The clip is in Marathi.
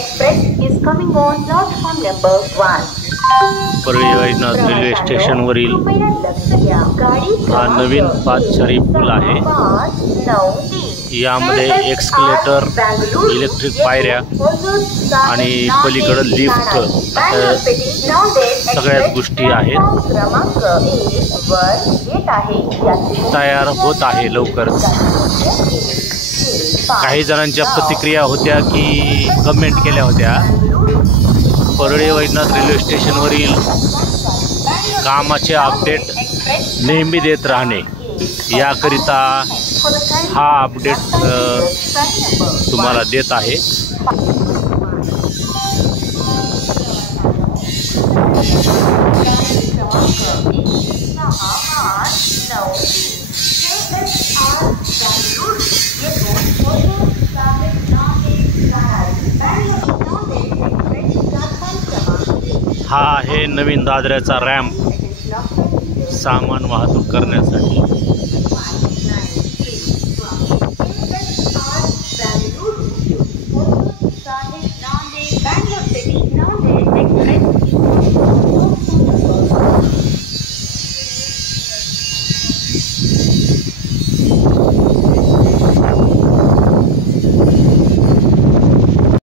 express is coming on platform number 1. Parli Vaijnath railway स्टेशनवरील कृपया लक्ष द्या. गाडी हा नवीन पादचारी पूल आहे. 593 यामध्ये एक्सकलेटर, इलेक्ट्रिक पायऱ्या आणि पलीकडे लिफ्ट सगळ्याच गोष्टी आहेत. क्रमांक 1 वर येत आहे. तयार होत आहे लवकरच. काही जणांच्या प्रतिक्रिया होत्या की कमेंट केल्या होत्या, परळी वैजनाथ रेल्वे स्टेशनवरील कामाचे अपडेट नेहमी देत राहणे, याकरिता हा अपडेट तुम्हाला देत आहे. हा आहे नवीन दादऱ्याचा रॅम्प सामान वाहतूक करण्यासाठी.